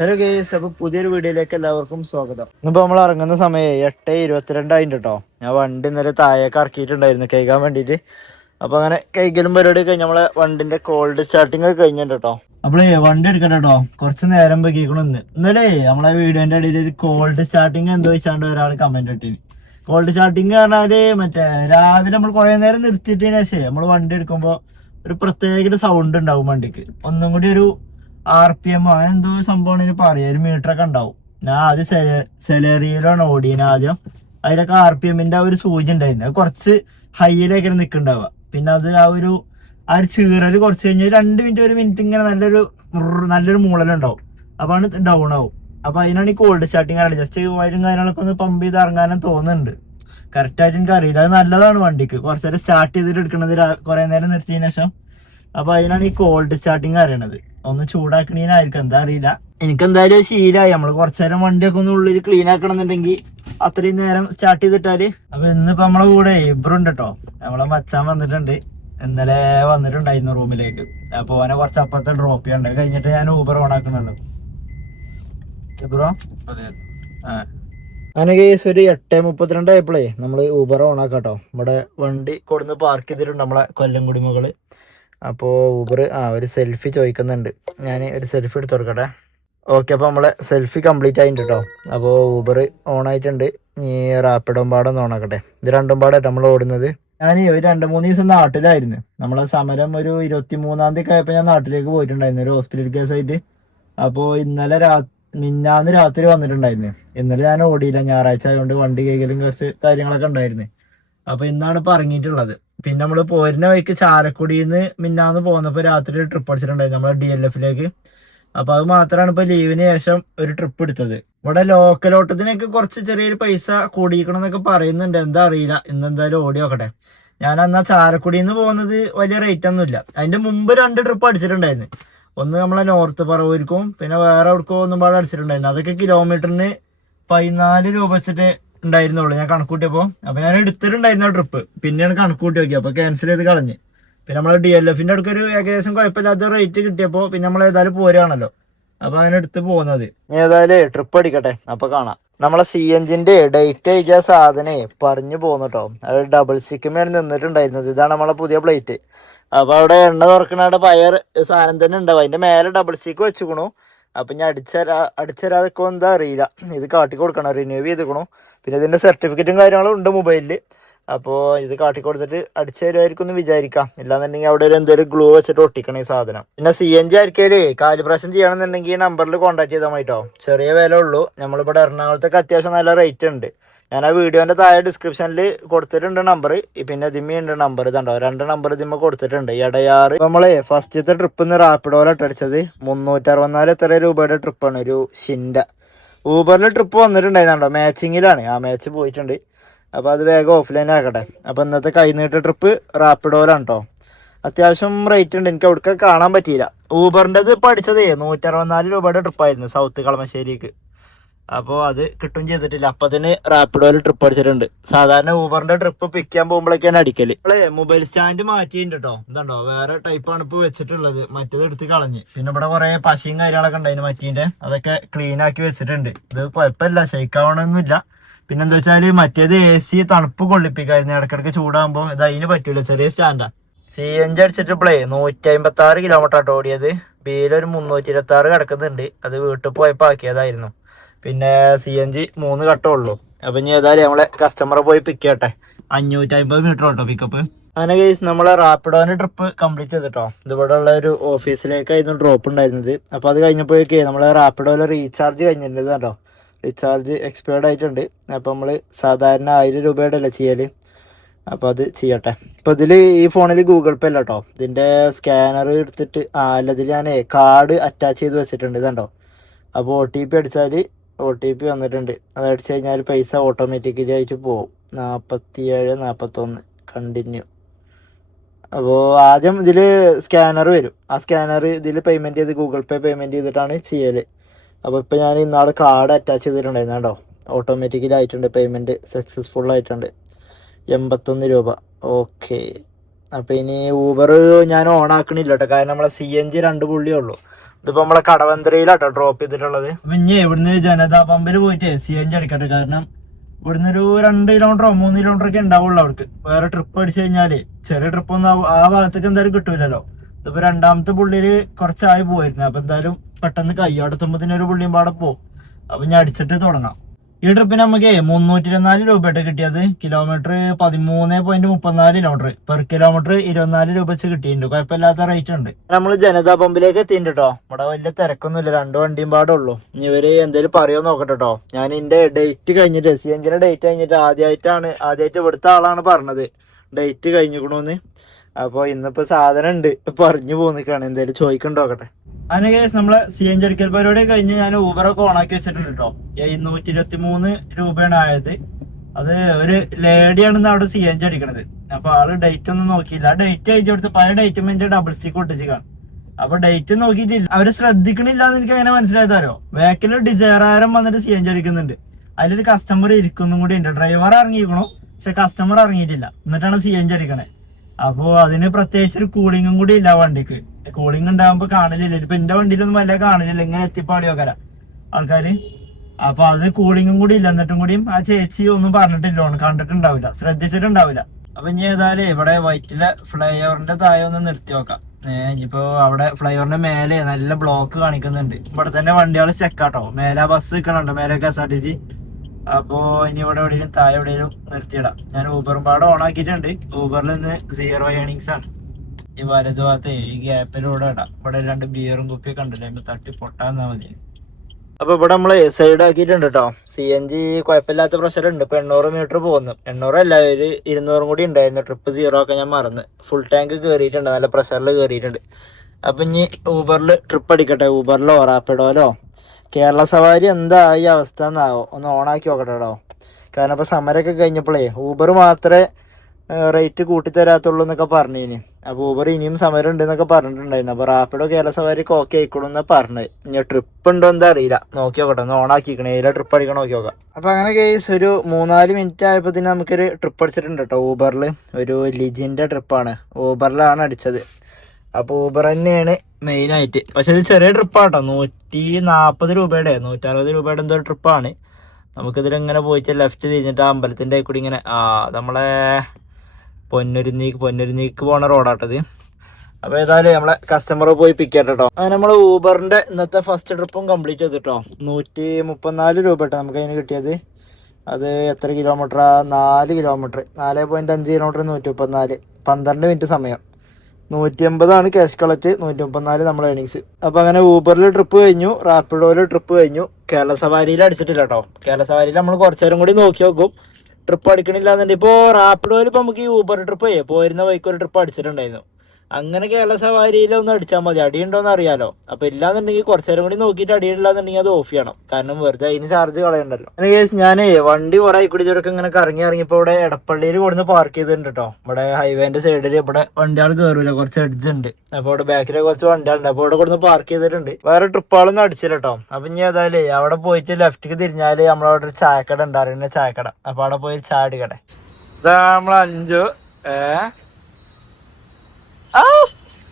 Hello guys, അപ്പൊ പുതിയൊരു വീഡിയോയിലേക്ക് എല്ലാവർക്കും സ്വാഗതം. ഇന്നിപ്പോ നമ്മൾ ഇറങ്ങുന്ന സമയം 8:22 കേട്ടോ. ഞാൻ വണ്ടി ഇന്നലെ താഴേക്ക് ഇറക്കിയിട്ടുണ്ടായിരുന്നു കഴുകാൻ വേണ്ടിയിട്ട്. അപ്പൊ അങ്ങനെ കഴുകലും പരിപാടി കഴിഞ്ഞ് നമ്മളെ വണ്ടിന്റെ കോൾഡ് സ്റ്റാർട്ടിങ് ഒക്കെ കഴിഞ്ഞിട്ട് കേട്ടോ. അപ്പോളേ വണ്ടി എടുക്കട്ടെ കേട്ടോ, കുറച്ച് നേരം വൈകിക്കണമെന്ന്. ഇന്നലെ നമ്മളെ വീഡിയോന്റെ ഇടയിൽ ഒരു കോൾഡ് സ്റ്റാർട്ടിങ് എന്തോ വെച്ചാണ്ട് ഒരാൾ കമന്റ് ഇട്ടിന്. കോൾഡ് സ്റ്റാർട്ടിങ് പറഞ്ഞാല് മറ്റേ രാവിലെ നമ്മൾ കുറെ നേരം നിർത്തിയിട്ടതിന് ശേഷം നമ്മൾ വണ്ടി എടുക്കുമ്പോൾ ഒരു പ്രത്യേക സൗണ്ട് ഉണ്ടാവും വണ്ടിക്ക്. ഒന്നും കൂടി ഒരു RPM അങ്ങനെ എന്തോ സംഭവമാണ് പറയാ, ഒരു മീറ്റർ ഒക്കെ ഉണ്ടാവും. ഞാൻ ആദ്യം സെലേറിയിലാണ് ഓടിയത് ആദ്യം. അതിലൊക്കെ RPMന്റെ ഒരു സൂചി ഉണ്ടായിരുന്നു. അത് കുറച്ച് ഹൈയിലേക്ക് നിൽക്കുന്നുണ്ടാവുക. പിന്നെ അത് ആ ഒരു ചീറല് കുറച്ച് കഴിഞ്ഞാൽ 2 മിനിറ്റ് 1 മിനിറ്റ് ഇങ്ങനെ നല്ലൊരു മൂളലുണ്ടാവും. അപ്പൊ ആണ് ഡൗൺ ആവും. അപ്പൊ അതിനാണ് ഈ കോൾഡ് സ്റ്റാർട്ടിങ് അറിയില്ല. ജസ്റ്റ് ഓയിലും കാര്യങ്ങളൊക്കെ ഒന്ന് പമ്പ് ചെയ്ത് ഇറങ്ങാനും തോന്നുന്നുണ്ട്. കറക്റ്റ് ആയിട്ട് എനിക്ക് അറിയില്ല. അത് നല്ലതാണ് വണ്ടിക്ക്. കുറച്ച് നേരം സ്റ്റാർട്ട് ചെയ്തിട്ട് എടുക്കണത് കുറെ നേരം നിർത്തിയതിനു ശേഷം. അപ്പൊ അതിനാണ് ഈ കോൾഡ് സ്റ്റാർട്ടിങ് അറിയണത്. ഒന്ന് ചൂടാക്കണീനായിരിക്കും, എന്താ അറിയില്ല. എനിക്ക് എന്തായാലും ശീലമായി. നമ്മള് കുറച്ചു നേരം വണ്ടിയൊക്കെ ഒന്ന് ഉള്ളിൽ ക്ലീൻ ആക്കണം എന്നുണ്ടെങ്കിൽ അത്രയും നേരം സ്റ്റാർട്ട് ചെയ്തിട്ടാല്. അപ്പൊ ഇന്നിപ്പോ നമ്മളെ കൂടെ ഇബ്രുണ്ട് കേട്ടോ. നമ്മളെ മച്ചാൻ വന്നിട്ടുണ്ട്. ഇന്നലെ വന്നിട്ടുണ്ടായിരുന്നു റൂമിലേക്ക്. അപ്പൊ ഓനെ കുറച്ച് അപ്പുറത്തെ ഡ്രോപ്പ് ചെയ്യണ്ട്. കഴിഞ്ഞിട്ട് ഞാൻ ഊബർ ഓൺ ആക്കണുള്ളൂ. ഇബ്രോ അങ്ങനെ കേസ് ഒരു 8:32 ആയപ്പോഴേ നമ്മള് ഊബർ ഓൺ ആക്കാട്ടോ. നമ്മുടെ വണ്ടി കൊടുന്ന് പാർക്ക് ചെയ്തിട്ടുണ്ട് നമ്മളെ കൊല്ലംകുടി മുകള്. അപ്പോൾ ഊബർ ഒരു സെൽഫി ചോദിക്കുന്നുണ്ട്. ഞാൻ ഒരു സെൽഫി എടുത്ത് കൊടുക്കട്ടെ. ഓക്കെ, അപ്പോൾ നമ്മളെ സെൽഫി കംപ്ലീറ്റ് ആയിട്ടുണ്ട് കേട്ടോ. അപ്പോൾ ഊബർ ഓൺ ആയിട്ടുണ്ട്. ഈ റാപ്പിഡും പാടൊന്ന് ഓൺ ആക്കട്ടെ. ഇത് രണ്ടും പാടായിട്ട് നമ്മൾ ഓടുന്നത്. ഞാൻ ഒരു 2-3 ദിവസം നാട്ടിലായിരുന്നു. നമ്മളെ സമരം ഒരു 23-ാം തീയതി ആയപ്പോൾ ഞാൻ നാട്ടിലേക്ക് പോയിട്ടുണ്ടായിരുന്നു, ഒരു ഹോസ്പിറ്റൽ കേസായിട്ട്. അപ്പോൾ ഇന്നലെ മിഞ്ഞാന്ന് രാത്രി വന്നിട്ടുണ്ടായിരുന്നു. ഇന്നലെ ഞാൻ ഓടിയില്ല, ഞായറാഴ്ച ആയതുകൊണ്ട് വണ്ടി കൈകലും കുറച്ച് കാര്യങ്ങളൊക്കെ ഉണ്ടായിരുന്നു. അപ്പൊ ഇന്നാണ് ഇപ്പൊ ഇറങ്ങിയിട്ടുള്ളത്. പിന്നെ നമ്മള് പോരുന്ന വഴിക്ക് ചാലക്കുടിന്ന് മിന്നാന്ന് പോന്നപ്പോ രാത്രി ഒരു ട്രിപ്പ് അടിച്ചിട്ടുണ്ടായിരുന്നു നമ്മളെ DLFിലേക്ക്. അപ്പൊ അത് മാത്രമാണ് ഇപ്പൊ ലീവിന് ശേഷം ഒരു ട്രിപ്പ് എടുത്തത്. ഇവിടെ ലോക്കൽ ഓട്ടത്തിനൊക്കെ കുറച്ച് ചെറിയൊരു പൈസ കൂടിക്കണം എന്നൊക്കെ പറയുന്നുണ്ട്, എന്താ അറിയില്ല. ഇന്ന് എന്തായാലും ഓടി നോക്കട്ടെ. ഞാൻ അന്നാ ചാലക്കുടിന്ന് പോകുന്നത് വലിയ റേറ്റ് ഒന്നുമില്ല. അതിന്റെ മുമ്പ് 2 ട്രിപ്പ് അടിച്ചിട്ടുണ്ടായിരുന്നു. ഒന്ന് നമ്മളെ നോർത്ത് പറവൂർക്കും പിന്നെ വേറെ എവിടേക്കോ ഒന്നും പാടെ അടിച്ചിട്ടുണ്ടായിരുന്നു. അതൊക്കെ കിലോമീറ്ററിന് 14 രൂപ വെച്ചിട്ട് ഉണ്ടായിരുന്നുള്ളൂ ഞാൻ കണക്കൂട്ടിയപ്പോ. അപ്പൊ ഞാൻ എടുത്തിട്ടുണ്ടായിരുന്ന ട്രിപ്പ് പിന്നെയാണ് കണക്കൂട്ടി നോക്കി, അപ്പൊ ക്യാൻസൽ ചെയ്ത് കളഞ്ഞ്. പിന്നെ നമ്മള് DLFന്റെ അടുക്ക് ഒരു ഏകദേശം കുഴപ്പമില്ലാത്ത റേറ്റ് കിട്ടിയപ്പോ പിന്നെ നമ്മൾ ഏതായാലും പോരുകയാണല്ലോ, അപ്പൊ അതിനെടുത്ത് പോകുന്നത്. ഏതായാലും ട്രിപ്പ് അടിക്കട്ടെ, അപ്പൊ കാണാം. നമ്മളെ CNGന്റെ ഡേറ്റ് അയച്ച സാധനേ പറഞ്ഞു പോന്നു കേട്ടോ. അത് ഡബിൾ സിക്കുമാണ് നിന്നിട്ടുണ്ടായിരുന്നത്. ഇതാണ് നമ്മളെ പുതിയ പ്ലേറ്റ്. അപ്പൊ അവിടെ എണ്ണ തുറക്കണ പയർ സാധനം തന്നെ ഉണ്ടാവും. അതിന്റെ മേലെ ഡബിൾ സിക്ക് വെച്ചുക്കണു. അപ്പൊ ഞാൻ അടിച്ചരാതൊക്കെ എന്താ അറിയില്ല. ഇത് കാട്ടി കൊടുക്കണം, റിന്യൂ ചെയ്തിക്കണു. പിന്നെ ഇതിന്റെ സർട്ടിഫിക്കറ്റും കാര്യങ്ങളും ഉണ്ട് മൊബൈലിൽ. അപ്പോൾ ഇത് കാട്ടി കൊടുത്തിട്ട് അടിച്ചു തരുമായിരിക്കും എന്ന് വിചാരിക്കാം. ഇല്ലാന്നുണ്ടെങ്കിൽ അവിടെ ഒരു എന്തെങ്കിലും ഗ്ലൂ വെച്ചിട്ട് ഒട്ടിക്കണം ഈ സാധനം. പിന്നെ CNG ആയിരിക്കല് കാലിബ്രേഷൻ ചെയ്യണമെന്നുണ്ടെങ്കിൽ ഈ നമ്പറിൽ കോൺടാക്ട് ചെയ്താൽ മതിട്ടോ. ചെറിയ വില ഉള്ളൂ. നമ്മളിവിടെ എറണാകുളത്തൊക്കെ അത്യാവശ്യം നല്ല റേറ്റ് ഉണ്ട്. ഞാൻ ആ വീഡിയോന്റെ താഴെ ഡിസ്ക്രിപ്ഷനിൽ കൊടുത്തിട്ടുണ്ട് നമ്പർ. പിന്നെ ദിമ്മിയുണ്ട് നമ്പർ, ഇതുണ്ടോ 2 നമ്പർ ദിമ്മ കൊടുത്തിട്ടുണ്ട്. ഇടയാറ് നമ്മളെ ഫസ്റ്റത്തെ ട്രിപ്പ് ഇന്ന് റാപ്പിഡോയിലോട്ട് അടിച്ചത് 364 എത്ര രൂപയുടെ ട്രിപ്പാണ്, ഒരു ഷിൻഡ. ഊബറിൽ ട്രിപ്പ് വന്നിട്ടുണ്ടായിരുന്നുണ്ടോ, മാച്ചിങ്ങിലാണ്. ആ മാച്ച് പോയിട്ടുണ്ട്. അപ്പോൾ അത് വേഗം ഓഫ്ലൈൻ ആക്കട്ടെ. അപ്പോൾ ഇന്നത്തെ കൈനീട്ട ട്രിപ്പ് റാപ്പിഡോയിലാണ് കേട്ടോ. അത്യാവശ്യം റേറ്റ് ഉണ്ട്. എനിക്ക് അവിടേക്ക് കാണാൻ പറ്റിയില്ല. ഊബറിൻ്റെത് ഇപ്പോൾ അടിച്ചതേ 164 രൂപയുടെ ട്രിപ്പായിരുന്നു സൗത്ത് കളമശ്ശേരിക്ക്. അപ്പോൾ അത് കിട്ടും ചെയ്തിട്ടില്ല. അപ്പം അതിന് റാപ്പിഡോയിൽ ട്രിപ്പ് അടിച്ചിട്ടുണ്ട്. സാധാരണ ഊബറിന്റെ ട്രിപ്പ് പിക്ക് ചെയ്യാൻ പോകുമ്പോഴൊക്കെയാണ് അടിക്കല്. മൊബൈൽ സ്റ്റാൻഡ് മാറ്റിയിട്ടുണ്ട് കേട്ടോ. ഇതുണ്ടോ വേറെ ടൈപ്പാണ് ഇപ്പോൾ വെച്ചിട്ടുള്ളത്. മറ്റേത് എടുത്ത് കളഞ്ഞ്. പിന്നെ ഇവിടെ കുറെ പശയും കാര്യങ്ങളൊക്കെ ഉണ്ടായിരുന്നു മറ്റീൻ്റെ, അതൊക്കെ ക്ലീൻ ആക്കി വെച്ചിട്ടുണ്ട്. ഇത് കുഴപ്പമില്ല, ഷെയ്ക്ക് ആവണമൊന്നുമില്ല. പിന്നെ എന്താ വെച്ചാല് മറ്റേത് AC തണുപ്പ് കൊള്ളിപ്പിക്കായിരുന്നു, ഇടയ്ക്കിടയ്ക്ക് ചൂടാകുമ്പോൾ. ഇത് അതിന് പറ്റൂല, ചെറിയ സ്റ്റാൻഡാ. CNG അടിച്ചിട്ട് 156 കിലോമീറ്റർ ആട്ടോ ഓടിയത്. ബിയിലൊരു 326 കിടക്കുന്നുണ്ട്. അത് വീട്ടിൽ പോയപ്പോൾ ആക്കിയതായിരുന്നു. പിന്നെ CNG 3 ഘട്ടമുള്ളൂ. അപ്പൊ ഇനി ഏതായാലും നമ്മളെ കസ്റ്റമറെ പോയി പിക്ക് ചെയ്യട്ടെ. 550 മീറ്റർ കേട്ടോ പിക്കപ്പ്. അങ്ങനെ കേസ് നമ്മളെ റാപ്പിഡോന്റെ ട്രിപ്പ് കംപ്ലീറ്റ് ചെയ്തിട്ടോ. ഇതിവിടെ ഉള്ള ഒരു ഓഫീസിലേക്കായിരുന്നു ഡ്രോപ്പ് ഉണ്ടായിരുന്നത്. അപ്പൊ അത് കഴിഞ്ഞപ്പോഴേക്കേ നമ്മളെ റാപ്പിഡോയിലെ റീചാർജ് കഴിഞ്ഞിട്ടുണ്ട് കേട്ടോ. റീചാർജ് എക്സ്പയർഡ് ആയിട്ടുണ്ട്. അപ്പൊ നമ്മള് സാധാരണ 1000 രൂപയുടെ അല്ലേ ചെയ്യല്. അപ്പൊ അത് ചെയ്യട്ടെ. ഇപ്പൊ ഇതില് ഈ ഫോണിൽ ഗൂഗിൾ പേ അല്ല കേട്ടോ. ഇതിന്റെ സ്കാനർ എടുത്തിട്ട് അല്ല, ഇതിൽ ഞാൻ കാർഡ് അറ്റാച്ച് ചെയ്ത് വെച്ചിട്ടുണ്ട്. ഇതുണ്ടോ. അപ്പോൾ OTP അടിച്ചാൽ OTP വന്നിട്ടുണ്ട്. അത് അടിച്ചു കഴിഞ്ഞാൽ പൈസ ഓട്ടോമാറ്റിക്കലി ആയിട്ട് പോകും. 4741 കണ്ടിന്യൂ. അപ്പോൾ ആദ്യം ഇതിൽ സ്കാനർ വരും. ആ സ്കാനർ ഇതിൽ പേയ്മെൻറ്റ് ചെയ്ത് ഗൂഗിൾ പേ പേയ്മെൻറ്റ് ചെയ്തിട്ടാണ് ചെയ്യൽ. അപ്പോൾ ഇപ്പോൾ ഞാൻ ഇന്നാൾ കാർഡ് അറ്റാച്ച് ചെയ്തിട്ടുണ്ടായിരുന്നു കേട്ടോ. ഓട്ടോമാറ്റിക്കലി ആയിട്ടുണ്ട്, പേയ്മെൻറ്റ് സക്സസ്ഫുൾ ആയിട്ടുണ്ട്. 81 രൂപ. ഓക്കെ. അപ്പോൾ ഇനി ഊബർ ഞാൻ ഓൺ ആക്കണില്ല കേട്ടോ, കാരണം നമ്മളെ CNG 2 പുള്ളിയേ ഉള്ളൂ. ഇതിപ്പോ നമ്മളെ കടവന്ത്രയിലാട്ടോ ഡ്രോപ്പ് ചെയ്തിട്ടുള്ളത്. അപ്പൊ ഇനി ഇവിടുന്ന് ജനതാ പമ്പിൽ പോയിട്ട് CNG അടിക്കട്ടെ. കാരണം ഇവിടുന്ന് ഒരു 2 കിലോമീറ്ററോ 3 കിലോമീറ്റർ ഒക്കെ ഉണ്ടാവുള്ളൂ അവർക്ക്. വേറെ ട്രിപ്പ് അടിച്ചു കഴിഞ്ഞാല് ചെറിയ ട്രിപ്പ് ഒന്നും ആ ഭാഗത്തേക്ക് എന്തായാലും കിട്ടൂലല്ലോ. ഇതിപ്പോ രണ്ടാമത്തെ പുള്ളിയില് കുറച്ചായി പോയിരുന്നു. അപ്പൊ എന്തായാലും പെട്ടെന്ന് കയ്യോടെത്തുമ്പോ ഒരു പുള്ളിയും പാടെ പോകും. അപ്പൊ ഞാൻ അടിച്ചിട്ട് തുടങ്ങാം. ഈ ട്രിപ്പിന് നമുക്ക് 324 രൂപയായിട്ട് കിട്ടിയത്. കിലോമീറ്റർ 13.34 കിലോമീറ്റർ, പെർ കിലോമീറ്റർ 24 രൂപ വെച്ച് കിട്ടിയിട്ടുണ്ട്. കുഴപ്പമില്ലാത്ത റേറ്റ് ഉണ്ട്. നമ്മൾ ജനതാ പമ്പിലേക്ക് എത്തിയിട്ടുണ്ട് കേട്ടോ. ഇവിടെ വലിയ തിരക്കൊന്നുമില്ല, 2 വണ്ടിയും പാടെ ഉള്ളൂ. ഇനി ഇവര് എന്തേലും പറയുമോ നോക്കട്ടെ കേട്ടോ. ഞാൻ ഇതിന്റെ ഡേറ്റ് കഴിഞ്ഞിട്ട് CNG ഡേറ്റ് കഴിഞ്ഞിട്ട് ആദ്യമായിട്ട് ഇവിടുത്തെ ആളാണ് പറഞ്ഞത് ഡേറ്റ് കഴിഞ്ഞിക്കണോന്ന്. അപ്പൊ ഇന്നിപ്പോ സാധനം ഉണ്ട് പറഞ്ഞു പോന്നിക്കാണ്. എന്തേലും ചോദിക്കണ്ടോ നോക്കട്ടെ. അങ്ങനെ കേസ് നമ്മളെ CNG അടിക്കൽ പരിപാടി കഴിഞ്ഞ് ഞാൻ ഊബറൊക്കെ ഓണാക്കി വെച്ചിട്ടുണ്ട് കേട്ടോ. 723 രൂപയാണ് ആയത്. അത് ഒരു ലേഡിയാണെന്ന് അവിടെ CNG അടിക്കണത്. അപ്പൊ ആള് ഡേറ്റ് ഒന്നും നോക്കിയില്ല. ഡേറ്റ് അയച്ചു കൊടുത്ത് പഴയ ഡേറ്റ് ഡബിൾ സ്റ്റിക്ക് ഒട്ടിച്ചിക്കാണ്. അപ്പൊ ഡേറ്റ് നോക്കിയിട്ടില്ല, അവര് ശ്രദ്ധിക്കണില്ല എന്ന് എനിക്ക് അങ്ങനെ മനസ്സിലായതാരോ. ബാക്കിൽ ഡിസൈറാരം വന്നിട്ട് CNG അടിക്കുന്നുണ്ട്. അതിലൊരു കസ്റ്റമർ ഇരിക്കുന്നതും കൂടി ഉണ്ട്. ഡ്രൈവർ ഇറങ്ങിയിരിക്കണു, പക്ഷെ കസ്റ്റമർ ഇറങ്ങിയിട്ടില്ല. എന്നിട്ടാണ് CNG അടിക്കണേ. അപ്പൊ അതിന് പ്രത്യേകിച്ച് ഒരു കൂളിങ്ങും കൂടി ഇല്ല വണ്ടിക്ക്. കൂളിംഗ് ഉണ്ടാകുമ്പോ കാണില്ല. ഇപ്പൊ എന്റെ വണ്ടിയിലൊന്നും വല്ല കാണില്ല. ഇങ്ങനെ എത്തിപ്പാടിയോക്കല ആൾക്കാര്. അപ്പൊ അത് കൂളിങ്ങും കൂടി ഇല്ല. എന്നിട്ടും കൂടിയും ആ ചേച്ചി ഒന്നും പറഞ്ഞിട്ടില്ല, കണ്ടിട്ടുണ്ടാവില്ല, ശ്രദ്ധിച്ചിട്ടുണ്ടാവില്ല. അപ്പൊ ഇനി ഏതായാലും ഇവിടെ വൈറ്റിലെ ഫ്ലൈ ഓവറിന്റെ താഴെ ഒന്ന് നിർത്തി നോക്കാം. ഇനിയിപ്പോ അവിടെ ഫ്ലൈ ഓവറിന്റെ മേലെ നല്ല ബ്ലോക്ക് കാണിക്കുന്നുണ്ട്. ഇവിടെ തന്നെ വണ്ടികൾ ചെക്കാട്ടോ. മേലെ ബസ് നിൽക്കണുണ്ടോ, മേലെ KSRTC. അപ്പോ ഇനി ഇവിടെ എവിടെയും താഴെ എവിടെയും നിർത്തിയിടാം. ഞാൻ ഊബറും പാടെ ഓൺ ആക്കിയിട്ടുണ്ട്. ഊബറിൽ നിന്ന് 0 ഏണിങ്സ് ആണ്. ഈ വലതു ഭാഗത്തെ ഈ ഗ്യാപ്പിലൂടെ ഇടാം. ഇവിടെ 2 ബിയറും കുപ്പിയൊക്കെ ഉണ്ടല്ലോ, തട്ടി പൊട്ടാന്നാ മതി. അപ്പൊ ഇവിടെ നമ്മള് സൈഡ് ആക്കിയിട്ടുണ്ട് കേട്ടോ. CNG കുഴപ്പമില്ലാത്ത പ്രഷർ ഉണ്ട്. ഇപ്പൊ 800 മീറ്റർ പോകുന്നു. 800 അല്ല, ഒരു 200 കൂടി ഉണ്ടായിരുന്നു. ട്രിപ്പ് 0 ഒക്കെ ഞാൻ മറന്ന്. ഫുൾ ടാങ്ക് കയറിയിട്ടുണ്ട്, നല്ല പ്രഷറിൽ കയറിയിട്ടുണ്ട്. അപ്പൊ ഇനി ഊബറിൽ ട്രിപ്പ് അടിക്കട്ടെ. ഊബറിലോ റാപ്പിഡോയിലോ കേരള സവാരി എന്താ ഈ അവസ്ഥ എന്നാവോ, ഒന്ന് ഓണാക്കി നോക്കട്ടെ കേട്ടോ. കാരണം ഇപ്പൊ സമരമൊക്കെ കഴിഞ്ഞപ്പോഴേ ഊബർ മാത്രമേ റേറ്റ് കൂട്ടിത്തരാത്തുള്ളൂ എന്നൊക്കെ പറഞ്ഞിനി. അപ്പൊ ഊബർ ഇനിയും സമരം ഉണ്ട് എന്നൊക്കെ പറഞ്ഞിട്ടുണ്ടായിരുന്നു. അപ്പൊ റാപ്പിഡോ കേരള സവാരിക്ക് ഓക്കെ ആയിക്കോളൂ എന്നാ പറഞ്ഞത്. ഇനി ട്രിപ്പ് ഉണ്ടോ എന്താ അറിയില്ല, നോക്കി നോക്കട്ടെ, ഒന്ന് ഓണാക്കിക്കണേ. ഏതാ ട്രിപ്പ് അടിക്കണം നോക്കി നോക്കാം. അപ്പൊ അങ്ങനെ കേസ് ഒരു 3-4 മിനിറ്റ് ആയപ്പോ തന്നെ നമുക്കൊരു ട്രിപ്പ് അടിച്ചിട്ടുണ്ട് കേട്ടോ. ഊബറിൽ ഒരു ലിജിന്റെ ട്രിപ്പാണ്, ഊബറിലാണ് അടിച്ചത്. അപ്പൊ ഊബർ തന്നെയാണ് മെയിൻ ആയിട്ട്. പക്ഷെ ഇത് ചെറിയ ട്രിപ്പാട്ടോ, 140 രൂപയുടെ 160 രൂപയുടെ എന്തോ ട്രിപ്പാണ്. നമുക്കിതിലിങ്ങനെ പോയിട്ട് ലെഫ്റ്റ് തിരിഞ്ഞിട്ട് ആ അമ്പലത്തിന്റെ കൂടി ഇങ്ങനെ നമ്മളെ പൊന്നുരുന്നീക്ക് പോണ റോഡാട്ടത്. അപ്പൊ ഏതായാലും നമ്മളെ കസ്റ്റമർ പോയി പിക്ക് ചെയ്യട്ടോ. അങ്ങനെ നമ്മള് ഊബറിന്റെ ഇന്നത്തെ ഫസ്റ്റ് ട്രിപ്പും കംപ്ലീറ്റ് ചെയ്തിട്ടോ. 134 രൂപ കേട്ടോ നമുക്ക് അതിന് കിട്ടിയത്. അത് എത്ര കിലോമീറ്ററാ? 4 കിലോമീറ്റർ, 4.5 കിലോമീറ്റർ 134, 12 മിനിറ്റ് സമയം. 180 ക്യാഷ് കളക്ട്, 134 നമ്മളെ ഏണിങ്സ്. അപ്പൊ അങ്ങനെ ഊബറിൽ ട്രിപ്പ് കഴിഞ്ഞു, റാപ്പിഡോയിൽ ട്രിപ്പ് കഴിഞ്ഞു. കേരള സവാരിയിൽ അടിച്ചിട്ടില്ല കേട്ടോ. കേരള സവാരിയിൽ നമ്മൾ കുറച്ചു നേരം കൂടി നോക്കി നോക്കും. ട്രിപ്പ് അടിക്കണില്ല എന്നുണ്ടെങ്കിൽ ഇപ്പോൾ റാപ്പിഡോയിൽ ഇപ്പോൾ നമുക്ക് ഈ ഊബർ ട്രിപ്പ് പോയിരുന്ന വഴിക്ക് ഒരു ട്രിപ്പ് അടിച്ചിട്ടുണ്ടായിരുന്നു. അങ്ങനെ കേരള സവാരിയിലൊന്നും അടിച്ചാൽ മതി, അടിയുണ്ടോന്ന് അറിയാലോ. അപ്പൊ ഇല്ലാന്നുണ്ടെങ്കിൽ കുറച്ചു നേരം കൂടി നോക്കിയിട്ട് അടിയില്ലാന്നുണ്ടെങ്കിൽ അത് ഓഫ് ചെയ്യണം. കാരണം വെറുതെ അതിന് ചാർജ് കളയണ്ടല്ലോ. കേസ് ഞാൻ വണ്ടി കുറെ കൂടി ഇതൊക്കെ ഇങ്ങനെ ഇറങ്ങിയപ്പോ ഇവിടെ എടപ്പള്ളിയിൽ കൊടുന്ന് പാർക്ക് ചെയ്തിട്ടുണ്ട് കേട്ടോ. ഇവിടെ ഹൈവേന്റെ സൈഡിൽ ഇവിടെ വണ്ടികൾ കയറൂല, കുറച്ച് എഡ്ജ് ഉണ്ട്. അപ്പൊ ഇവിടെ ബാക്കിലെ കുറച്ച് വണ്ടികളുണ്ട്. അപ്പൊ ഇവിടെ കൊടുന്ന് പാർക്ക് ചെയ്തിട്ടുണ്ട്. വേറെ ട്രിപ്പുകളൊന്നും അടിച്ചില്ല കേട്ടോ. അപ്പൊ ഇനി ഏതായാലും അവിടെ പോയിട്ട് ലെഫ്റ്റിക്ക് തിരിഞ്ഞാല് നമ്മളവിടെ ഒരു ചായക്കട ഉണ്ടായിരുന്നു, ചായക്കട. അപ്പൊ അവിടെ പോയി ചായ അടിക്കട്ടെ. ഇതാ നമ്മൾ 5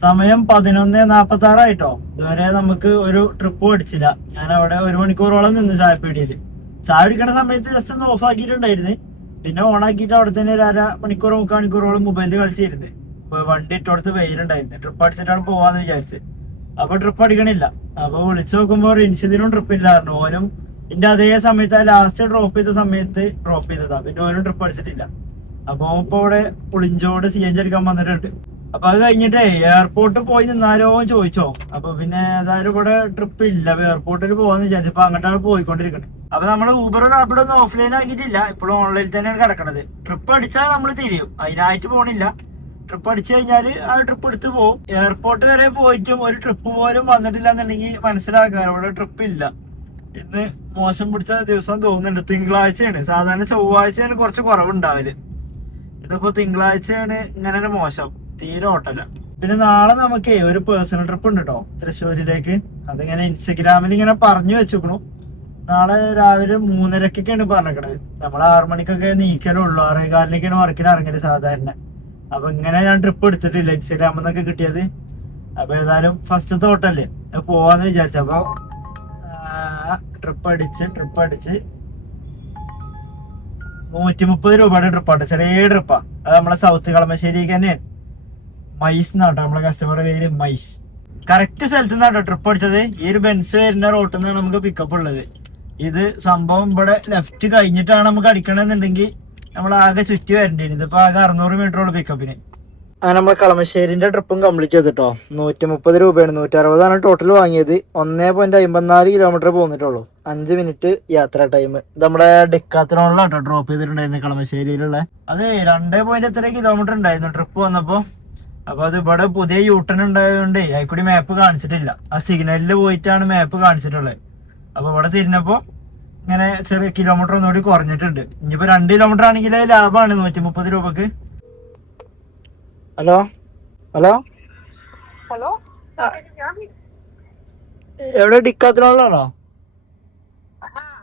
സമയം 11:46 ആയിട്ടോ. ഇതുവരെ നമുക്ക് ഒരു ട്രിപ്പ് അടിച്ചില്ല. ഞാൻ അവിടെ 1 മണിക്കൂറോളം നിന്ന് ചായപ്പീടിയില്. ചായ അടിക്കണ സമയത്ത് ജസ്റ്റ് ഒന്ന് ഓഫ് ആക്കിയിട്ടുണ്ടായിരുന്നു. പിന്നെ ഓൺ ആക്കിയിട്ട് അവിടെ തന്നെ ഒരു 1/2 മണിക്കൂർ 3/4 മണിക്കൂറോളം മൊബൈലിൽ കളിച്ചിരുന്നു. ഇപ്പൊ വണ്ടി ഇട്ടോടത്ത് വെയിലുണ്ടായിരുന്നു. ട്രിപ്പ് അടിച്ചിട്ടാണ് പോവാന്ന് വിചാരിച്ചത്. അപ്പൊ ട്രിപ്പ് അടിക്കണില്ല. അപ്പൊ വിളിച്ചു നോക്കുമ്പോ റിൻഷിദിനും ട്രിപ്പ് ഇല്ലായിരുന്നു. ഓനും ഇതിന്റെ അതേ സമയത്ത് ലാസ്റ്റ് ഡ്രോപ്പ് ചെയ്ത സമയത്ത് ഡ്രോപ്പ് ചെയ്തതാ. പിന്നെ ഓനും ട്രിപ്പ് അടിച്ചിട്ടില്ല. അപ്പൊ ഇപ്പൊ ഇവിടെ പുളിഞ്ചോട് CNG അടിക്കാൻ വന്നിട്ടുണ്ട്. അപ്പൊ അത് കഴിഞ്ഞിട്ട് എയർപോർട്ടിൽ പോയി നിന്നാലോ ചോദിച്ചോ. അപ്പൊ പിന്നെ ഏതായാലും ഇവിടെ ട്രിപ്പ് ഇല്ല, എയർപോർട്ടിൽ പോവാന്ന് വിചാരിച്ചപ്പോ അങ്ങോട്ടാണ് പോയിക്കൊണ്ടിരിക്കുന്നത്. അപ്പൊ നമ്മള് ഊബർ റാപ്പിഡോ ഒന്നും ഓഫ്ലൈൻ ആക്കിയിട്ടില്ല, ഇപ്പോഴും ഓൺലൈനിൽ തന്നെയാണ് കിടക്കണത്. ട്രിപ്പ് അടിച്ചാൽ നമ്മൾ തിരിയും, അതിനായിട്ട് പോണില്ല. ട്രിപ്പ് അടിച്ചു കഴിഞ്ഞാല് ആ ട്രിപ്പ് എടുത്ത് പോകും. എയർപോർട്ട് വരെ പോയിട്ടും ഒരു ട്രിപ്പ് പോലും വന്നിട്ടില്ല എന്നുണ്ടെങ്കിൽ മനസ്സിലാക്കാൻ ഇവിടെ ട്രിപ്പ് ഇല്ല. ഇന്ന് മോശം പിടിച്ച ദിവസം തോന്നുന്നുണ്ട്. തിങ്കളാഴ്ചയാണ്, സാധാരണ ചൊവ്വാഴ്ചയാണ് കുറച്ച് കുറവുണ്ടാവല്. ഇതിപ്പോ തിങ്കളാഴ്ചയാണ് ഇങ്ങനെ മോശം, തീരെ ഓട്ടല്ല. പിന്നെ നാളെ നമുക്ക് ഒരു പേഴ്സണൽ ട്രിപ്പ് ഉണ്ട് കേട്ടോ തൃശ്ശൂരിലേക്ക്. അതിങ്ങനെ ഇൻസ്റ്റഗ്രാമിൽ ഇങ്ങനെ പറഞ്ഞു വെച്ചിക്കണു. നാളെ രാവിലെ 3:30-ക്കാണ് പറഞ്ഞിരിക്കണത്. നമ്മൾ 6 മണിക്കൊക്കെ നീക്കലുള്ളൂ, 6:15-ക്കാണ് വർക്കിന് ഇറങ്ങിയത് സാധാരണ. അപ്പൊ ഇങ്ങനെ ഞാൻ ട്രിപ്പ് എടുത്തിട്ടില്ല, ഇൻസ്റ്റഗ്രാമിൽ നിന്നൊക്കെ കിട്ടിയത്. അപ്പൊ ഏതായാലും ഫസ്റ്റത്തെ ഹോട്ടല് പോവാന്ന് വിചാരിച്ചു. അപ്പൊ ട്രിപ്പ് അടിച്ച് 130 രൂപയുടെ ട്രിപ്പാണ്, ചെറിയ ട്രിപ്പാ. അത് നമ്മളെ സൗത്ത് കളമശ്ശേരിക്ക് തന്നെയാണ്. മൈസ് എന്നാട്ടോ നമ്മളെ കസ്റ്റമറുടെ പേര്, മൈസ്. കറക്റ്റ് സ്ഥലത്ത് നിന്നാട്ടോ ട്രിപ്പ് അടിച്ചത്. ഈ ഒരു ബെൻസ് വരുന്ന റോട്ടിൽ നിന്നാണ് നമുക്ക് പിക്കപ്പ് ഉള്ളത്. ഇത് സംഭവം ഇവിടെ ലെഫ്റ്റ് കഴിഞ്ഞിട്ടാണ് നമുക്ക് അടിക്കണമെന്നുണ്ടെങ്കിൽ നമ്മൾ ആകെ ചുറ്റി വരേണ്ടി. ഇതിപ്പോ ആകെ 600 മീറ്റർ ഉള്ളു പിക്കപ്പിന്. അങ്ങനെ നമ്മളെ കളമശ്ശേരിന്റെ ട്രിപ്പും കംപ്ലീറ്റ് ചെയ്തിട്ടോ. 130 രൂപയാണ്. 160 ടോട്ടൽ വാങ്ങിയത്. 1.54 കിലോമീറ്റർ പോന്നിട്ടുള്ളൂ. 5 മിനിറ്റ് യാത്രാ ടൈം. ഇത് നമ്മുടെ ഡെക്കാത്തലോണിലാട്ടോ ഡ്രോപ്പ് ചെയ്തിട്ടുണ്ടായിരുന്നു കളമശ്ശേരിയിലുള്ള. അത് 2.3 കിലോമീറ്റർ ഉണ്ടായിരുന്നു ട്രിപ്പ് വന്നപ്പോ. അപ്പൊ അത് ഇവിടെ പുതിയ യൂട്ടൺ ഉണ്ടായതുകൊണ്ട് അതിൽക്കൂടി മാപ്പ് കാണിച്ചിട്ടില്ല. ആ സിഗ്നലിൽ പോയിട്ടാണ് മാപ്പ് കാണിച്ചിട്ടുള്ളത്. അപ്പൊ ഇവിടെ തിരിഞ്ഞപ്പോ ഇങ്ങനെ ചെറിയ കിലോമീറ്റർ ഒന്നുകൂടി കുറഞ്ഞിട്ടുണ്ട്. ഇനിയിപ്പോ 2 കിലോമീറ്റർ ആണെങ്കിൽ ലാഭമാണ് 130 രൂപക്ക്. ഹലോ ഹലോ हेलो എവിടെ ഡിക്കാത്തലോണിലാണോ? हाँ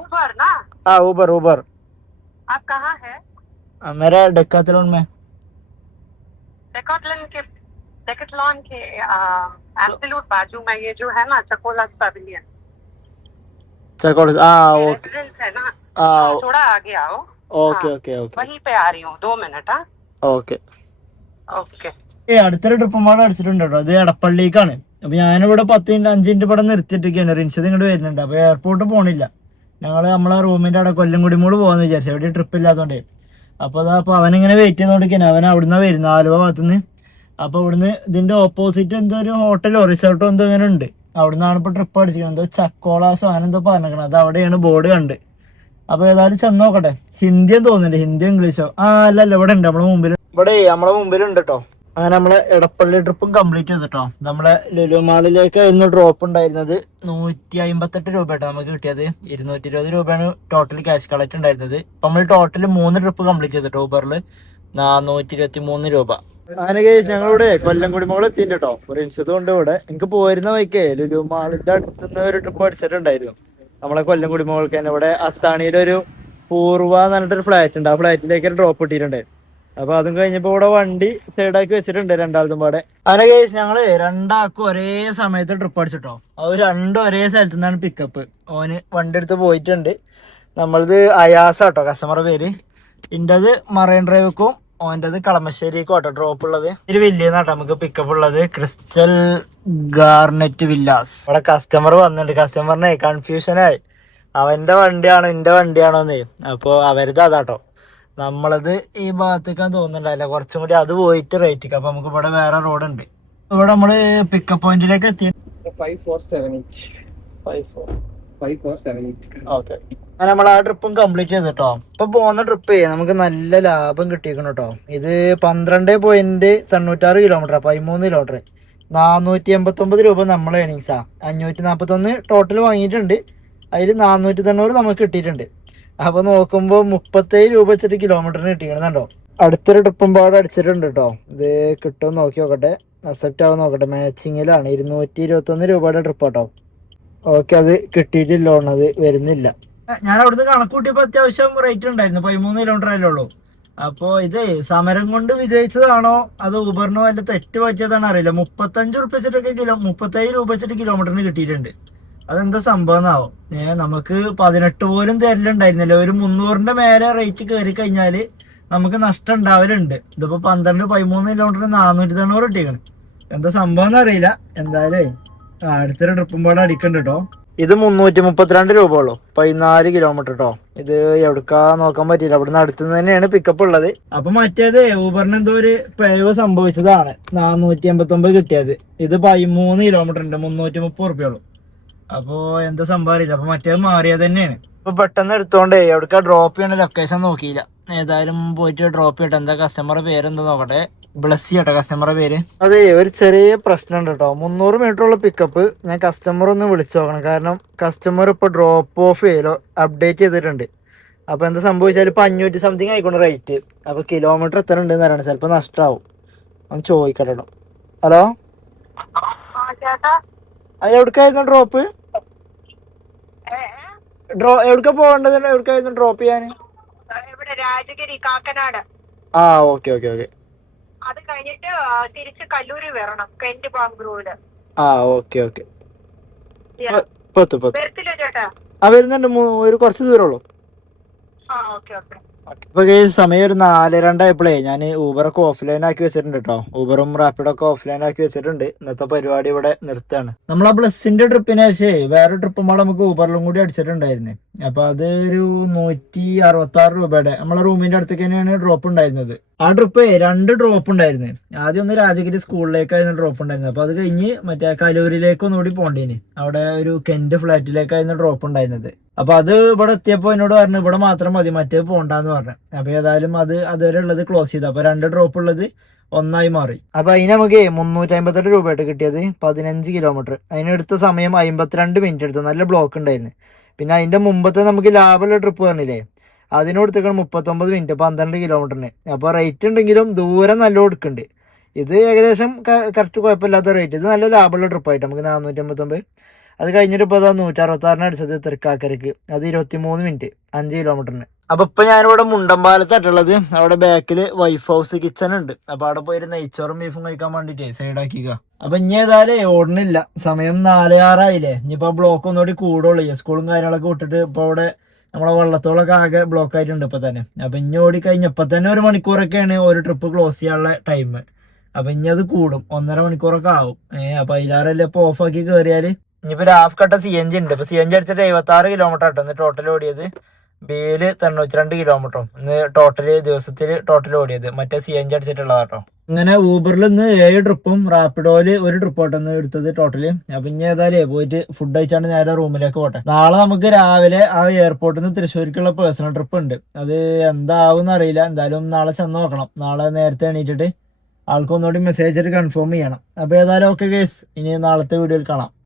उबर ना। हाँ ऊबर ऊबर। आप कहाँ है? मेरा डेकाथलॉन में। डेकाथलॉन के एब्सोल्यूट बाजू में ये जो है ना चकोला पवेलियन चकोल हाँ ओके रेस्टोरेंट है ना। हाँ थोड़ा आगे आओ। ओके हाँ, ओके ओके वहीं पे आ रही हूँ, 2 मिनट। हाँ ഓക്കെ. ओके। അടുത്തൊരു ട്രിപ്പുമാടെ അടിച്ചിട്ടുണ്ട് കേട്ടോ. അത് എടപ്പള്ളിക്കാണ്. അപ്പൊ ഞാനിവിടെ 10 മിനിറ്റ് 5 മിനിറ്റ് ഇവിടെ നിർത്തിയിട്ടിരിക്കുകയാണ്. റിൻസത് ഇങ്ങോട്ട് വരുന്നുണ്ട്. അപ്പൊ എയർപോർട്ട് പോണില്ല. ഞങ്ങള് നമ്മളെ റൂമിന്റെ അവിടെ കൊല്ലംകുടിമൂട് പോകാന്ന് വിചാരിച്ചു, എവിടെ ട്രിപ്പ് ഇല്ലാത്തതുകൊണ്ട്. അപ്പൊ അതാ അപ്പൊ അവനിങ്ങനെ വെയിറ്റ് ചെയ്തോണ്ടിരിക്കാണ്. അവൻ അവിടുന്ന് വരുന്നത്, ആലുവ ഭാഗത്തുനിന്ന്. അപ്പൊ ഇവിടുന്ന് ഇതിന്റെ ഓപ്പോസിറ്റ് എന്തോ ഒരു ഹോട്ടലോ റിസോർട്ടോ എന്തോ ഇങ്ങനെ ഉണ്ട്. അവിടുന്നാണ് ഇപ്പൊ ട്രിപ്പ് അടിച്ചിരിക്കുന്നത്. എന്തോ ചക്കോളാസോ അങ്ങനെ എന്തോ പറഞ്ഞേക്കണം. അത് അവിടെയാണ് ബോർഡ് കണ്ട്. അപ്പൊ ഏതായാലും ചെന്ന് നോക്കട്ടെ. ഹിന്ദിയും തോന്നുന്നുണ്ട്, ഹിന്ദിയോ ഇംഗ്ലീഷോ. അല്ലല്ല, ഇവിടെ ഉണ്ട് നമ്മളെ മുമ്പിൽ. നമ്മളെ മുമ്പിലുണ്ട് കേട്ടോ. അങ്ങനെ നമ്മളെ എടപ്പള്ളി ട്രിപ്പും കംപ്ലീറ്റ് ചെയ്തിട്ടോ. നമ്മളെ ലുലു മാളിലേക്കായിരുന്നു ഡ്രോപ്പ് ഉണ്ടായിരുന്നത്. 158 രൂപ കേട്ടോ നമുക്ക് കിട്ടിയത്. 220 രൂപയാണ് ടോട്ടൽ ക്യാഷ് കളക്ട് ഉണ്ടായിരുന്നത്. ഇപ്പൊ നമ്മൾ ടോട്ടൽ 3 ട്രിപ്പ് കംപ്ലീറ്റ് ചെയ്തിട്ടോ. ഊബറിൽ 423 രൂപ. അങ്ങനെ കേസ് ഞങ്ങളിവിടെ കൊല്ലംകുടിമോൾ എത്തിയിട്ട് കേട്ടോ. ഒരു ഇൻഷത്ത് കൊണ്ട് ഇവിടെ എനിക്ക് പോയിരുന്ന വൈക്കേ ലുലു മാളിന്റെ അടുത്തുനിന്ന് ഒരു ട്രിപ്പ് അടിച്ചിട്ടുണ്ടായിരുന്നു. നമ്മളെ കൊല്ലംകുടിമോൾക്ക് തന്നെ ഇവിടെ അത്താണിയിലൊരു പൂർവ എന്ന് പറഞ്ഞിട്ടൊരു ഫ്ലാറ്റ് ഉണ്ട്. ആ ഫ്ലാറ്റിലേക്ക് ഡ്രോപ്പ് ഇട്ടിട്ടുണ്ട്. അപ്പൊ അതും കഴിഞ്ഞപ്പോ ഇവിടെ വണ്ടി സൈഡാക്കി വെച്ചിട്ടുണ്ട് രണ്ടാളത്തും പാടെ. അങ്ങനെ കേസ് ഞങ്ങള് രണ്ടാൾക്കും ഒരേ സമയത്ത് ട്രിപ്പ് അടിച്ചിട്ടോ. അത് രണ്ടും ഒരേ സ്ഥലത്തു നിന്നാണ് പിക്കപ്പ്. ഓന് വണ്ടി എടുത്ത് പോയിട്ടുണ്ട്. നമ്മളത് അയാസ കേട്ടോ കസ്റ്റമറുടെ പേര്. ഇന്റത് മറൈൻ ഡ്രൈവ്ക്കും ഓൻ്റെത് കളമശ്ശേരിക്കും കേട്ടോ ഡ്രോപ്പ് ഉള്ളത്. ഒരു വില്ലേന്നാട്ടോ നമുക്ക് പിക്കപ്പ് ഉള്ളത്. Crystal garnet villas. ഇവിടെ കസ്റ്റമർ വന്നിട്ടുണ്ട്. കസ്റ്റമറിനെ കൺഫ്യൂഷനായി, അവന്റെ വണ്ടിയാണോ എന്റെ വണ്ടിയാണോന്നേ. അപ്പൊ അവരത് അതാട്ടോ. നമ്മളത് ഈ ഭാഗത്തേക്കാൻ തോന്നുന്നുണ്ടായില്ല, കുറച്ചും കൂടി അത് പോയിട്ട് റേറ്റ്. അപ്പൊ നമുക്ക് ഇവിടെ വേറെ റോഡ് ഉണ്ട്. ഇവിടെ നമ്മള് പിക്കപ്പ് പോയിന്റിലേക്ക് എത്തി. 5478. ഓക്കെ. അങ്ങനെ നമ്മൾ ആ ട്രിപ്പും കംപ്ലീറ്റ് ചെയ്തിട്ടോ. ഇപ്പൊ പോകുന്ന ട്രിപ്പ് നമുക്ക് നല്ല ലാഭം കിട്ടിയിരിക്കണം കേട്ടോ. ഇത് 12.96 കിലോമീറ്റർ, 13 കിലോമീറ്റർ, 489 രൂപ നമ്മളെ ഏണിങ്സാ. 541 ടോട്ടൽ വാങ്ങിയിട്ടുണ്ട്. അതിൽ 490 നമുക്ക് കിട്ടിയിട്ടുണ്ട്. അപ്പൊ നോക്കുമ്പോ 37 രൂപ വെച്ചിട്ട് കിലോമീറ്ററിന് കിട്ടിക്കണോ. അടുത്തൊരു ട്രിപ്പും പാടെ അടിച്ചിട്ടുണ്ട് കേട്ടോ. ഇത് കിട്ടുമോ നോക്കി നോക്കട്ടെ, അക്സെപ്റ്റ് ആവും നോക്കട്ടെ. മാച്ചിങ്ങിലാണ് 221 രൂപയുടെ ട്രിപ്പ് കേട്ടോ. ഓക്കെ, അത് കിട്ടിയിട്ടില്ല, അത് വരുന്നില്ല. ഞാൻ അവിടുന്ന് കണക്ക് കൂട്ടിയപ്പോ അത്യാവശ്യം റേറ്റ് ഉണ്ടായിരുന്നു. 13 കിലോമീറ്റർ അല്ലേ ഉള്ളൂ. അപ്പോ ഇത് സമരം കൊണ്ട് വിജയിച്ചതാണോ അതോ ഊബറിന് വല്ല തെറ്റ് പറ്റിയതാണോ അറിയില്ല. 35 രൂപ വെച്ചിട്ടൊക്കെ 37 രൂപ വെച്ചിട്ട് കിലോമീറ്ററിന് കിട്ടിയിട്ടുണ്ട്. അതെന്താ സംഭവം എന്നാവും. നമുക്ക് 18 പോലും തരലുണ്ടായിരുന്നില്ല. ഒരു 300ന്റെ മേലെ റേറ്റ് കയറി കഴിഞ്ഞാല് നമുക്ക് നഷ്ടം ഉണ്ടാവലുണ്ട്. ഇതിപ്പോ 12 13 കിലോമീറ്ററിന് 490 കിട്ടിയേക്കണ്. എന്താ സംഭവം എന്നറിയില്ല. എന്തായാലും അടുത്തൊരു ട്രിപ്പും പാടെ അടിക്കണ്ട് കേട്ടോ. ഇത് 332 രൂപ ഉള്ളൂ, 14 കിലോമീറ്റർ കേട്ടോ. ഇത് എവിടുക്കാ നോക്കാൻ പറ്റില്ല, അവിടുന്ന് അടുത്തുനിന്ന് തന്നെയാണ് പിക്കപ്പ് ഉള്ളത്. അപ്പൊ മറ്റേത് ഊബറിന് എന്തോ ഒരു പിഴവ് സംഭവിച്ചതാണ് 489 കിട്ടിയത്. ഇത് 13 കിലോമീറ്റർ ഉണ്ട്, 330 റുപ്യുള്ളൂ. അപ്പോ എന്താ സംഭവം അറിയില്ല. അപ്പൊ മറ്റേത് മാറിയത് തന്നെയാണ്. ഇപ്പൊ പെട്ടെന്ന് എടുത്തോണ്ടേ എവിടേക്കാ ഡ്രോപ്പ് ചെയ്യണ ലൊക്കേഷൻ നോക്കിയില്ല. ഏതായാലും പോയിട്ട് ഡ്രോപ്പ് ചെയ്യട്ടെ. എന്താ കസ്റ്റമറുടെ പേരെന്താ നോക്കട്ടെ. ബ്ലസ് ചെയ്യട്ടെ കസ്റ്റമറുടെ പേര്. അതെ, ഒരു ചെറിയ പ്രശ്നമുണ്ട് കേട്ടോ. 300 മീറ്റർ ഉള്ള പിക്കപ്പ്. ഞാൻ കസ്റ്റമർ ഒന്ന് വിളിച്ചു നോക്കണം, കാരണം കസ്റ്റമർ ഇപ്പൊ ഡ്രോപ്പ് ഓഫ് ചെയ്യലോ അപ്ഡേറ്റ് ചെയ്തിട്ടുണ്ട്. അപ്പൊ എന്താ സംഭവിച്ചാൽ ഇപ്പൊ 500 സംതിങ് ആയിക്കോട്ടെ റേറ്റ്. അപ്പൊ കിലോമീറ്റർ എത്ര ഉണ്ടെന്ന് പറയണം, ചിലപ്പോ നഷ്ടമാവും. ഒന്ന് ചോദിക്കട്ടോ. Hello, എവിടക്കായിരുന്നു drop? എവിടക്ക പോകേണ്ടത്? എവിടക്കായിരുന്നു ഡ്രോപ്പ് ചെയ്യാന്? രാജഗിരി, കാക്കനാട്. ആ ഓക്കെ ഓക്കെ ഓക്കെ. അത് കഴിഞ്ഞിട്ട് തിരിച്ച് കല്ലൂര് വരണം, കെന്റ് ബാംഗ്ലൂര്. ആ ഓക്കെ ഓക്കെ. പത്ത് പത്ത് വരത്തില്ല ചേട്ടാ? ആ വരുന്നുണ്ട്, ഒരു കുറച്ച് ദൂരമുള്ളൂ. ആ ഓക്കെ ഓക്കെ. ഇപ്പൊ സമയം ഒരു 4:02 ഞാൻ ഊബറൊക്കെ ഓഫ്ലൈൻ ആക്കി വെച്ചിട്ടുണ്ട് കേട്ടോ. ഊബറും റാപ്പിഡൊക്കെ ഓഫ്ലൈൻ ആക്കി വെച്ചിട്ടുണ്ട്. ഇന്നത്തെ പരിപാടി ഇവിടെ നിർത്താണ്. നമ്മൾ ആ ബ്ലസ്സിന്റെ ട്രിപ്പിന് ശേഷം വേറെ ട്രിപ്പും കൂടെ നമുക്ക് ഊബറിലും കൂടി അടിച്ചിട്ടുണ്ടായിരുന്നു. അപ്പൊ അത് ഒരു 166 രൂപയുടെ നമ്മളെ റൂമിന്റെ അടുത്തേക്ക് തന്നെയാണ് ഡ്രോപ്പ് ഉണ്ടായിരുന്നത്. ആ ട്രിപ്പ് 2 ഡ്രോപ്പ് ഉണ്ടായിരുന്നു. ആദ്യം ഒന്ന് രാജഗിരി സ്കൂളിലേക്കായിരുന്നു ഡ്രോപ്പ് ഉണ്ടായിരുന്നത്. അപ്പൊ അത് കഴിഞ്ഞ് മറ്റേ കലൂരിലേക്ക് ഒന്നുകൂടി പോണ്ടേന്. അവിടെ ഒരു കെന്റ് ഫ്ലാറ്റിലേക്കായിരുന്നു ഡ്രോപ്പ് ഉണ്ടായിരുന്നത്. അപ്പൊ അത് ഇവിടെ എത്തിയപ്പോ എന്നോട് പറഞ്ഞു ഇവിടെ മാത്രം മതി, മറ്റേ പോണ്ടെന്ന് പറഞ്ഞു. അപ്പൊ ഏതായാലും അത് അതുവരെ ഉള്ളത് ക്ലോസ് ചെയ്തു. അപ്പൊ 2 ഡ്രോപ്പ് ഉള്ളത് ഒന്നായി മാറി. അപ്പൊ അതിന് നമുക്ക് 358 രൂപയായിട്ട് കിട്ടിയത് 15 കിലോമീറ്റർ. അതിനെടുത്ത സമയം 52 മിനിറ്റ് എടുത്തു. നല്ല ബ്ലോക്ക് ഉണ്ടായിരുന്നു. പിന്നെ അതിന്റെ മുമ്പത്തെ നമുക്ക് ലാഭമുള്ള ട്രിപ്പ് പറഞ്ഞില്ലേ, അതിനോടുത്തേക്കാണ് 39 മിനിറ്റ് 12 കിലോമീറ്ററിന്. അപ്പൊ റേറ്റ് ഉണ്ടെങ്കിലും ദൂരം നല്ല കൊടുക്കുന്നുണ്ട്. ഇത് ഏകദേശം കറക്റ്റ് കുഴപ്പമില്ലാത്ത റേറ്റ്. ഇത് നല്ല ലാഭമുള്ള ട്രിപ്പായിട്ട് നമുക്ക് 459. അത് കഴിഞ്ഞിട്ട് ഇപ്പോൾ 166 അടിച്ചത് തൃക്കാക്കരക്ക്. അത് 23 മിനിറ്റ് 5 കിലോമീറ്ററിന്. അപ്പൊ ഇപ്പൊ ഞാനിവിടെ മുണ്ടമ്പാലത്തായിട്ടുള്ളത്. അവിടെ ബാക്കിൽ വൈഫ് ഹൗസ് കിച്ചൺ ഉണ്ട്. അപ്പൊ അവിടെ പോയി നെയ്ച്ചോറും ബീഫും കഴിക്കാൻ വേണ്ടിട്ടേ സൈഡാക്കിക്ക. അപ്പൊ ഇനി ഏതായാലും ഓടണില്ല, സമയം 4:06 ഇനിയിപ്പോ ബ്ലോക്ക് ഒന്നുകൂടി കൂടുള്ളൂ. സ്കൂളും കാര്യങ്ങളൊക്കെ വിട്ടിട്ട് ഇപ്പൊ അവിടെ നമ്മളെ വള്ളത്തോളൊക്കെ ആകെ ബ്ലോക്ക് ആയിട്ടുണ്ട് ഇപ്പൊ തന്നെ. അപ്പൊ ഇനി ഓടി കഴിഞ്ഞപ്പോ തന്നെ 1 മണിക്കൂറൊക്കെയാണ് ഒരു ട്രിപ്പ് ക്ലോസ് ചെയ്യാനുള്ള ടൈം. അപ്പൊ ഇനി അത് കൂടും, 1.5 മണിക്കൂറൊക്കെ ആവും. അപ്പൊ അതിലാറല്ലേ ഇപ്പൊ ഓഫ് ആക്കി കയറിയാല്. ഇനിയിപ്പോ ഹാഫ് കട്ട CNG ഉണ്ട്. ഇപ്പൊ CNG അടിച്ചിട്ട് 76 കിലോമീറ്റർ ആട്ടോ ഇന്ന് ടോട്ടൽ ഓടിയത്. ബിയില് 92 കിലോമീറ്ററും ഇന്ന് ടോട്ടൽ ഓടിയത്. മറ്റേ CNG അടിച്ചിട്ടുള്ളതാട്ടോ. ഇങ്ങനെ ഊബറിൽ നിന്ന് 7 ട്രിപ്പും റാപ്പിഡോയില് 1 ട്രിപ്പ് ആയിട്ടൊന്ന് എടുത്തത് ടോട്ടല്. അപ്പൊ ഇനി ഏതായാലും പോയിട്ട് ഫുഡ് കഴിച്ചാണ്ട് നേരെ റൂമിലേക്ക് പോട്ടെ. നാളെ നമുക്ക് രാവിലെ ആ എയർപോർട്ടിൽ നിന്ന് തൃശ്ശൂർക്കുള്ള പേഴ്സണൽ ട്രിപ്പ് ഉണ്ട്. അത് എന്താവും അറിയില്ല. എന്തായാലും നാളെ ചെന്ന് നോക്കണം. നാളെ നേരത്തെ എണീറ്റിട്ട് ആൾക്കൊന്നുകൂടി മെസ്സേജ് ആയിട്ട് കൺഫേം ചെയ്യണം. അപ്പൊ ഏതായാലും ഓക്കെ ഗൈസ്, ഇനി നാളത്തെ വീഡിയോയിൽ കാണാം.